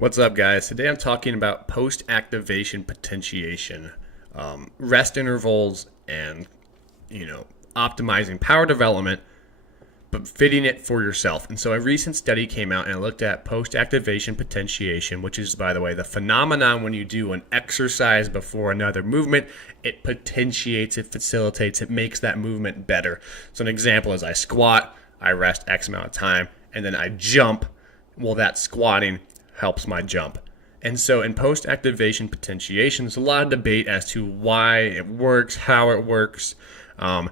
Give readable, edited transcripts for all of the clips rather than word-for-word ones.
What's up, guys? Today I'm talking about post-activation potentiation, rest intervals, and optimizing power development, but fitting it for yourself. And so a recent study came out and it looked at post-activation potentiation, which is, by the way, the phenomenon when you do an exercise before another movement, it potentiates, it facilitates, it makes that movement better. So an example is I squat, I rest X amount of time, and then I jump. Well, that squatting helps my jump. And so in post-activation potentiation, there's a lot of debate as to why it works, how it works. And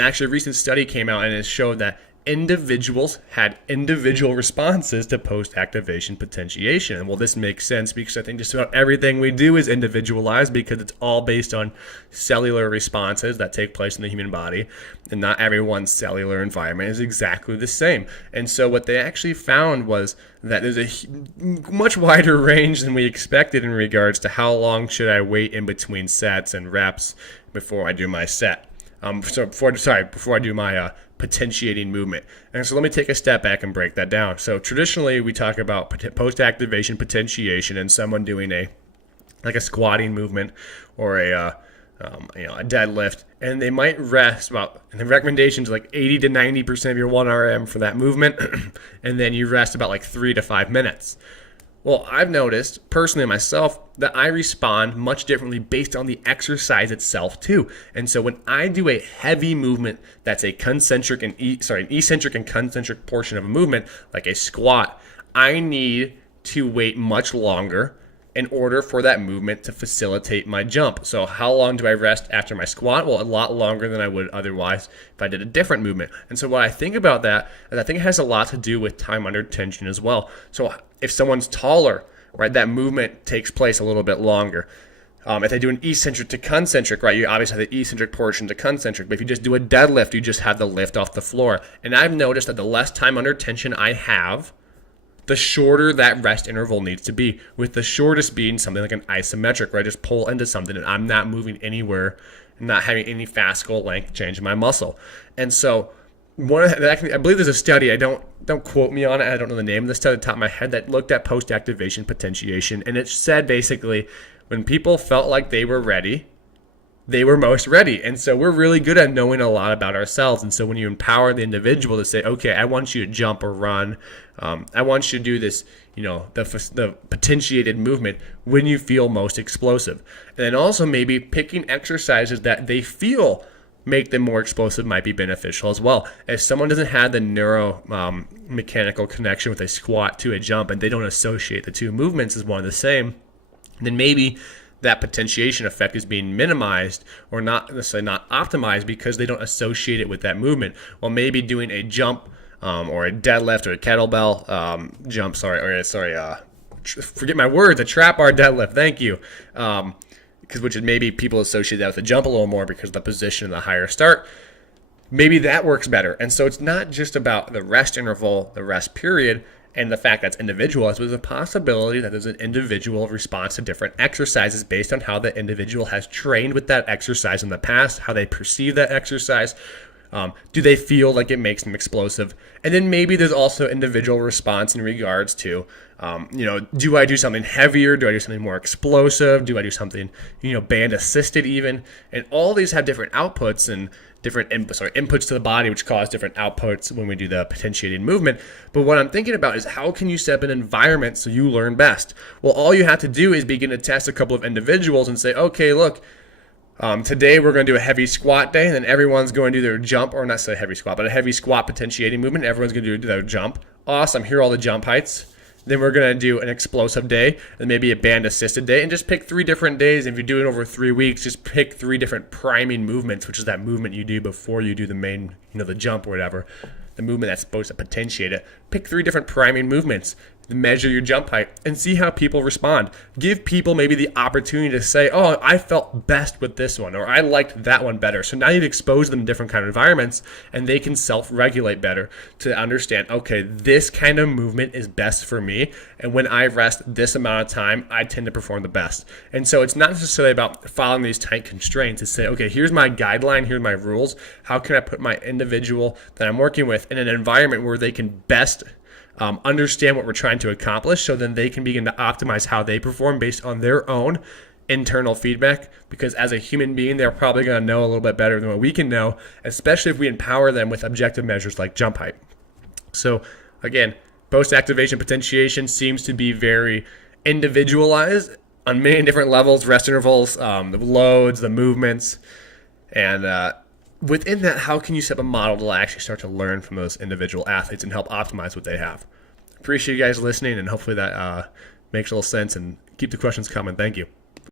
actually a recent study came out and it showed that individuals had individual responses to post-activation potentiation. And well, this makes sense because I think just about everything we do is individualized because it's all based on cellular responses that take place in the human body. And not everyone's cellular environment is exactly the same. And so what they actually found was that there's a much wider range than we expected in regards to how long should I wait in between sets and reps before I do my set. Before I do my potentiating movement. And so let me take a step back and break that down. So traditionally we talk about post-activation potentiation and someone doing a squatting movement or a deadlift, and they might rest and the recommendation is like 80 to 90% of your 1RM for that movement, and then you rest about 3 to 5 minutes. Well, I've noticed personally myself that I respond much differently based on the exercise itself too. And so when I do a heavy movement that's a eccentric and concentric portion of a movement, like a squat, I need to wait much longer in order for that movement to facilitate my jump. So how long do I rest after my squat? Well, a lot longer than I would otherwise if I did a different movement. And so what I think about that is I think it has a lot to do with time under tension as well. So if someone's taller, right, that movement takes place a little bit longer. If they do an eccentric to concentric, right, you obviously have the eccentric portion to concentric. But if you just do a deadlift, you just have the lift off the floor. And I've noticed that the less time under tension I have, the shorter that rest interval needs to be, with the shortest being something like an isometric, where I just pull into something and I'm not moving anywhere, not having any fascicle length change in my muscle. And so I believe there's a study, don't quote me on it, I don't know the name of the study at the top of my head, that looked at post-activation potentiation, and it said basically when people felt like they were ready, they were most ready. And so we're really good at knowing a lot about ourselves. And so when you empower the individual to say, okay, I want you to jump or run, I want you to do this, the potentiated movement when you feel most explosive. And then also maybe picking exercises that they feel make them more explosive might be beneficial as well. If someone doesn't have the mechanical connection with a squat to a jump and they don't associate the two movements as one and the same, then maybe that potentiation effect is being minimized or not necessarily not optimized because they don't associate it with that movement. Well, maybe doing a jump or a deadlift or a kettlebell jump, forget my words, a trap bar deadlift, thank you. Which maybe people associate that with the jump a little more because of the position and the higher start. Maybe that works better. And so it's not just about the rest interval, the rest period, and the fact that's individualized, but there's a possibility that there's an individual response to different exercises based on how the individual has trained with that exercise in the past, how they perceive that exercise. Do they feel like it makes them explosive? And then maybe there's also individual response in regards to, do I do something heavier? Do I do something more explosive? Do I do something, band assisted even? And all these have different outputs and different inputs to the body, which cause different outputs when we do the potentiated movement. But what I'm thinking about is how can you set up an environment so you learn best? Well, all you have to do is begin to test a couple of individuals and say, okay, look, today we're going to do a heavy squat day, and then everyone's going to do their jump, or not say heavy squat, but a heavy squat potentiating movement. Everyone's going to do their jump. Awesome. Here are all the jump heights. Then we're going to do an explosive day and maybe a band assisted day, and just pick 3 different days. If you do it over 3 weeks, just pick 3 different priming movements, which is that movement you do before you do the main, the jump or whatever, the movement that's supposed to potentiate it. Pick 3 different priming movements. Measure your jump height and see how people respond. Give people maybe the opportunity to say, oh, I felt best with this one, or I liked that one better. So now you've exposed them to different kind of environments and they can self-regulate better to understand, okay, this kind of movement is best for me. And when I rest this amount of time, I tend to perform the best. And so it's not necessarily about following these tight constraints. It's say, okay, here's my guideline, here's my rules. How can I put my individual that I'm working with in an environment where they can best understand what we're trying to accomplish, so then they can begin to optimize how they perform based on their own internal feedback, because as a human being, they're probably going to know a little bit better than what we can know, especially if we empower them with objective measures like jump height. So again, post-activation potentiation seems to be very individualized on many different levels, rest intervals, the loads, the movements, and within that, how can you set up a model to actually start to learn from those individual athletes and help optimize what they have? Appreciate you guys listening, and hopefully that makes a little sense, and keep the questions coming. Thank you.